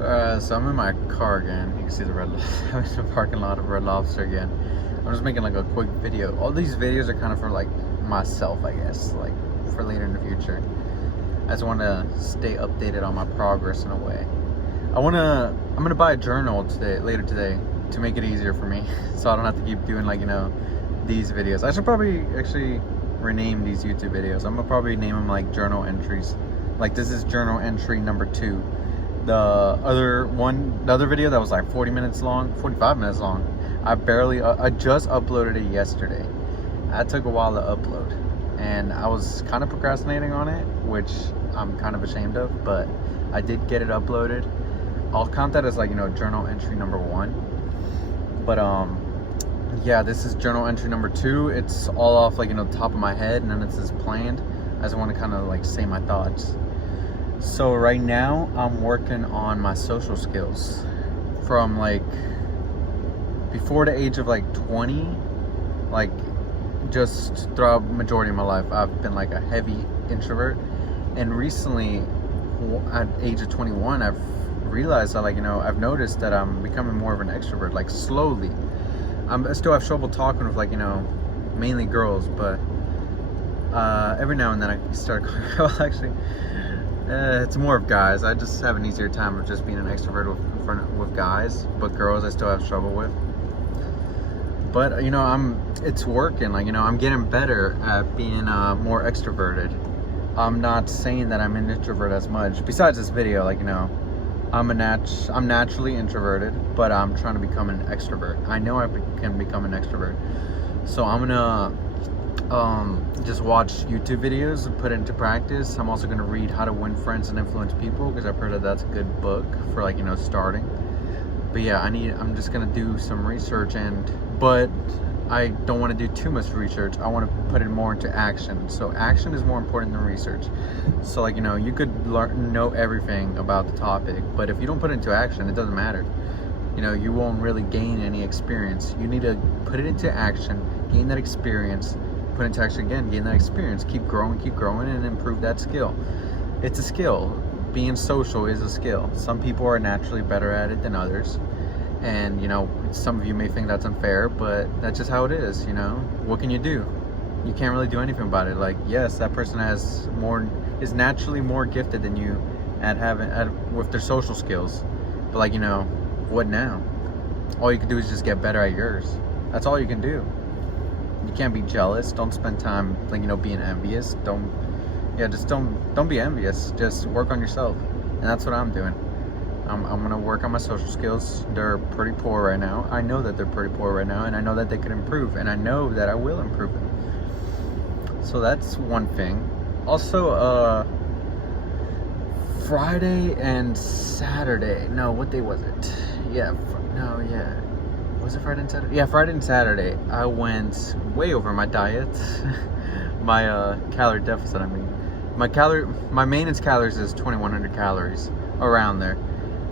So I'm in my car again. You can see the red. I'm in the parking lot of Red Lobster again. I'm just making like a quick video. All these videos are kind of for like myself, I guess, like for later in the future. I just want to stay updated on my progress in a way. I'm gonna buy a journal later today, to make it easier for me, so I don't have to keep doing like these videos. I should probably actually rename these YouTube videos. I'm gonna probably name them like journal entries. Like this is journal entry number 2. The other video that was like 45 minutes long, I just uploaded it yesterday. That took a while to upload, and I was kind of procrastinating on it, which I'm kind of ashamed of, but I did get it uploaded. I'll count that as like journal entry number 1. But yeah, this is journal entry number 2. It's all off like top of my head, and then it's just planned. I just want to kind of like say my thoughts. So right now I'm working on my social skills. From like before the age of like 20, like just throughout majority of my life, I've been like a heavy introvert. And recently, at age of 21, I've realized that I've noticed that I'm becoming more of an extrovert, like slowly. I still have trouble talking with mainly girls, but every now and then I start well, actually it's more of guys. I just have an easier time of just being an extrovert with guys, but girls I still have trouble with. But it's working. I'm getting better at being more extroverted. I'm not saying that I'm an introvert as much. Besides this video, I'm naturally introverted, but I'm trying to become an extrovert. I know I can become an extrovert. So I'm gonna just watch YouTube videos and put it into practice. I'm also gonna read How to Win Friends and Influence People, because I've heard that that's a good book for starting. But yeah, I'm just gonna do some research, but I don't want to do too much research. I want to put it more into action. So action is more important than research. So you could know everything about the topic, but if you don't put it into action, it doesn't matter. You won't really gain any experience. You need to put it into action, gain that experience, put it into action again, gain that experience, keep growing, and improve that skill. It's a skill. Being social is a skill. Some people are naturally better at it than others. And some of you may think that's unfair, but that's just how it is. What can you do? You can't really do anything about it. Yes, that person is naturally more gifted than you with their social skills, but what now? All you can do is just get better at yours. That's all you can do. You can't be jealous. Don't spend time being envious. Don't be envious. Just work on yourself. And that's what I'm doing. I'm gonna work on my social skills. They're pretty poor right now. I know that they're pretty poor right now, and I know that they could improve, and I know that I will improve them. So that's one thing. Also, Friday and Saturday. No, what day was it? Was it Friday and Saturday? Yeah, Friday and Saturday. I went way over my diet. My calorie deficit, My maintenance calories is 2,100 calories, around there.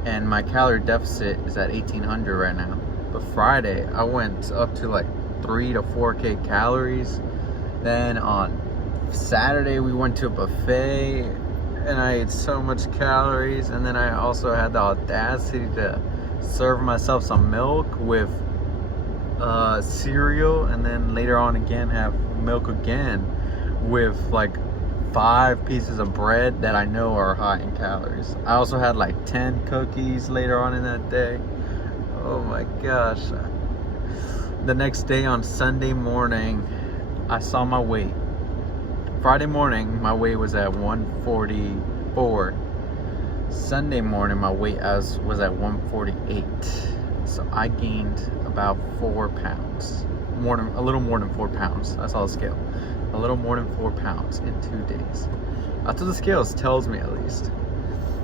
And my calorie deficit is at 1,800 right now. But Friday, I went up to like 3 to 4K calories. Then on Saturday, we went to a buffet, and I ate so much calories. And then I also had the audacity to serve myself some milk with cereal, and then later on again have milk again with 5 pieces of bread that I know are high in calories. I also had 10 cookies later on in that day. Oh my gosh. The next day, on Sunday morning, I saw my weight. Friday morning, my weight was at 144. Sunday morning, my weight was at 148. So I gained about 4 pounds. A little more than 4 pounds. I saw the scale. A little more than 4 pounds in 2 days. That's what the scales tells me, at least.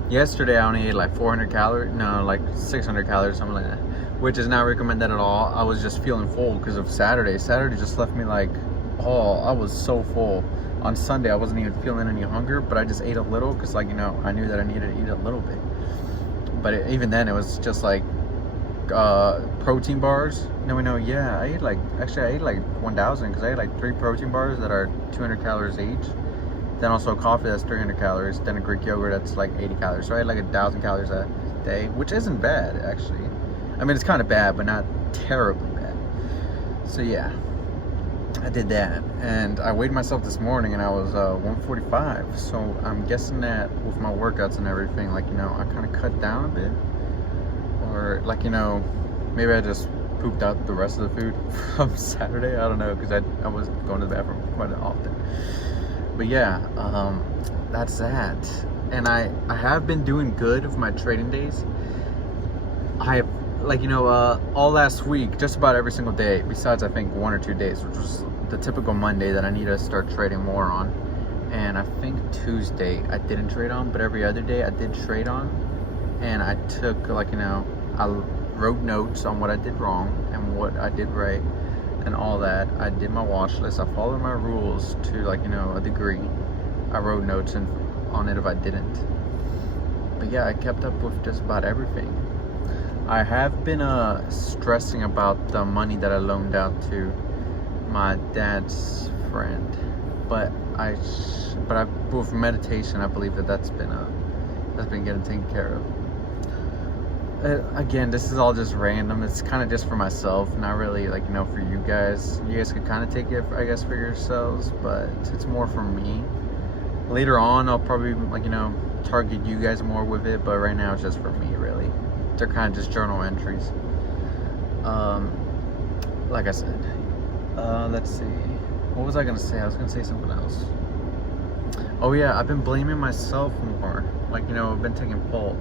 Yesterday I only ate 400 calories. No, 600 calories, something like that, which is not recommended at all. I was just feeling full because of Saturday. Saturday just left me I was so full. On Sunday I wasn't even feeling any hunger, but I just ate a little because I knew that I needed to eat a little bit. But even then it was just protein bars. I ate I ate 1,000, because I ate 3 protein bars that are 200 calories each. Then also a coffee that's 300 calories. Then a Greek yogurt that's 80 calories. So I had 1,000 calories at day, which isn't bad actually. I mean, it's kind of bad, but not terribly bad. So yeah, I did that, and I weighed myself this morning, and I was 145. So I'm guessing that with my workouts and everything, like, you know, I kind of cut down a bit, or like, you know, maybe I just pooped out the rest of the food from Saturday. I don't know, because I was going to the bathroom quite often. But yeah, that's that. And I have been doing good with my trading days. I have, like, you know, all last week, just about every single day, besides I think 1 or 2 days, which was the typical Monday that I need to start trading more on. And I think Tuesday I didn't trade on, but every other day I did trade on. And I took, like, you know, I wrote notes on what I did wrong and what I did right and all that. I did my watch list. I followed my rules to, like, you know, a degree. I wrote notes on it if I didn't. But yeah, I kept up with just about everything. I have been stressing about the money that I loaned out to my dad's friend, but with meditation, I believe that's been getting taken care of. Again, this is all just random. It's kind of just for myself, not really, like, you know, for you guys. You guys could kind of take it, I guess, for yourselves, but it's more for me. Later on, I'll probably, like, you know, target you guys more with it, but right now it's just for me, really. They're kind of just journal entries. Like I said, let's see. What was I gonna say? I was gonna say something else. Oh yeah, I've been blaming myself more. Like, you know, I've been taking fault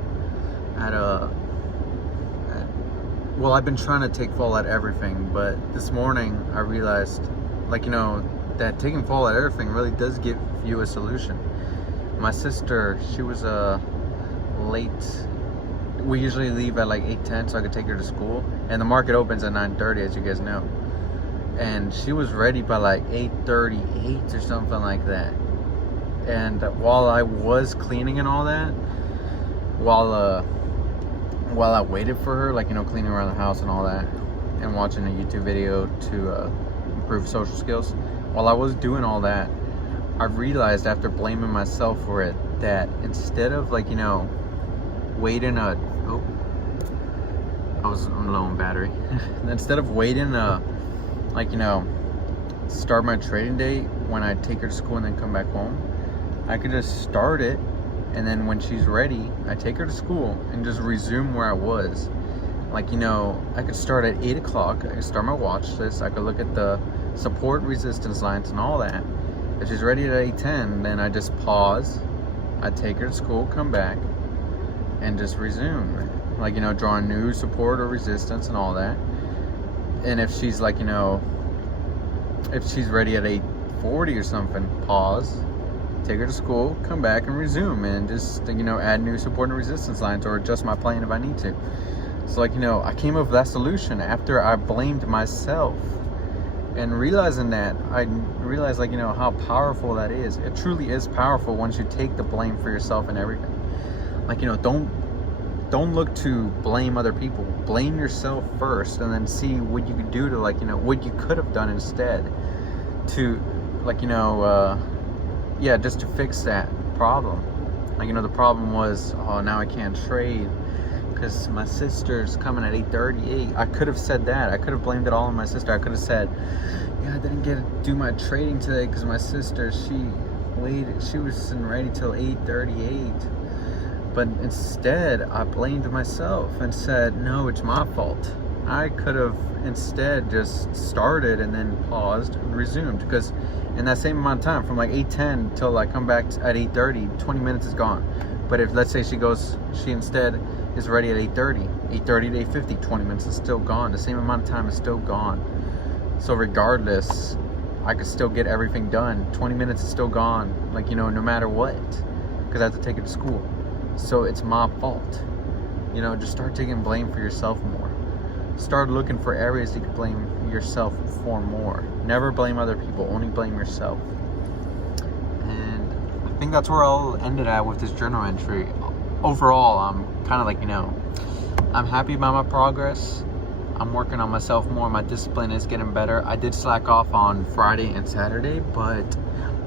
well, I've been trying to take fault at everything, but this morning I realized, like, you know, that taking fault at everything really does give you a solution. My sister, she was late. We usually leave at like 8:10 so I could take her to school, and the market opens at 9:30, as you guys know. And she was ready by like 8:38 or something like that. And while I was cleaning and all that, while I waited for her, like, you know, cleaning around the house and all that, and watching a YouTube video to improve social skills, while I was doing all that, I realized, after blaming myself for it, that instead of, like, you know, waiting I'm low on battery. Instead of waiting like, you know, start my trading day when I take her to school and then come back home, I could just start it, and then when she's ready, I take her to school and just resume where I was. Like, you know, I could start at 8 o'clock. I could start my watch list. I could look at the support resistance lines and all that. If she's ready at 8:10, then I just pause. I take her to school, come back, and just resume. Like, you know, draw a new support or resistance and all that. And if she's, like, you know, if she's ready at 8:40 or something, pause, take her to school, come back and resume, and just, you know, add new support and resistance lines, or adjust my plan if I need to. So, like, you know, I came up with that solution after I blamed myself. And realizing that, I realized, like, you know, how powerful that is. It truly is powerful once you take the blame for yourself and everything. Like, you know, don't look to blame other people. Blame yourself first, and then see what you could do to, like, you know, what you could have done instead to, like, you know, yeah, just to fix that problem. Like, you know, the problem was, oh, now I can't trade because my sister's coming at 8:38. I could have said that. I could have blamed it all on my sister. I could have said, yeah, I didn't get to do my trading today because my sister, she wasn't ready till 8:38. But instead, I blamed myself and said, no, it's my fault. I could have instead just started and then paused and resumed, because in that same amount of time, from like 8:10 till I come back at 8:30, 20 minutes is gone. But if, let's say, she instead is ready at 8:30 to 8:50, 20 minutes is still gone. The same amount of time is still gone. So regardless, I could still get everything done. 20 minutes is still gone, like, you know, no matter what, because I have to take her to school. So it's my fault. You know, just start taking blame for yourself more. Start looking for areas you can blame yourself for more. Never blame other people, only blame yourself. And I think that's where I'll end it at with this journal entry. Overall, I'm kind of like, you know, I'm happy about my progress. I'm working on myself more. My discipline is getting better. I did slack off on Friday and Saturday, but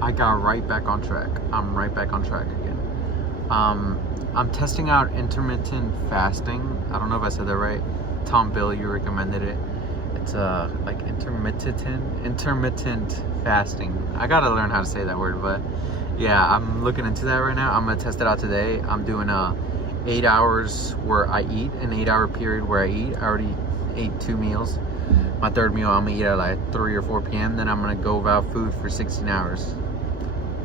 I got right back on track. I'm right back on track again. I'm testing out intermittent fasting. I don't know if I said that right. Tom Billy recommended it. It's like intermittent fasting. I gotta learn how to say that word, but yeah, I'm looking into that right now. I'm gonna test it out today. I'm doing 8 hours where I eat, an 8-hour period where I eat. I already ate 2 meals. My third meal I'm gonna eat at like 3 or 4 p.m. Then I'm gonna go without food for 16 hours.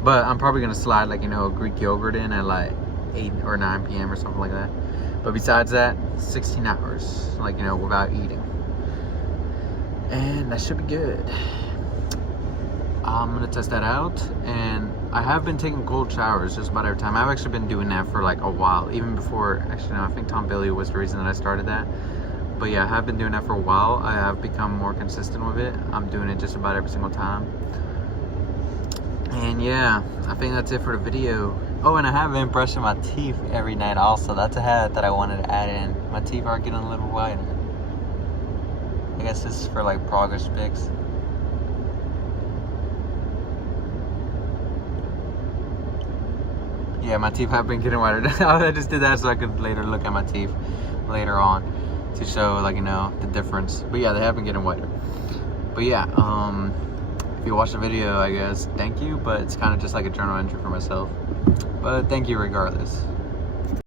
But I'm probably gonna slide like, you know, Greek yogurt in at like 8 or 9 p.m. or something like that. But besides that, 16 hours, like, you know, without eating. And that should be good. I'm gonna test that out. And I have been taking cold showers just about every time. I've actually been doing that for like a while, even before, actually no, I think Tom Billy was the reason that I started that. But yeah, I have been doing that for a while. I have become more consistent with it. I'm doing it just about every single time. And yeah, I think that's it for the video. Oh, and I have been brushing my teeth every night also. That's a habit that I wanted to add in. My teeth are getting a little whiter. I guess this is for like progress pics. Yeah, my teeth have been getting whiter. I just did that so I could later look at my teeth later on to show, like, you know, the difference. But yeah, they have been getting whiter. But yeah, if you watched the video, I guess thank you, but it's kind of just like a journal entry for myself. But thank you regardless.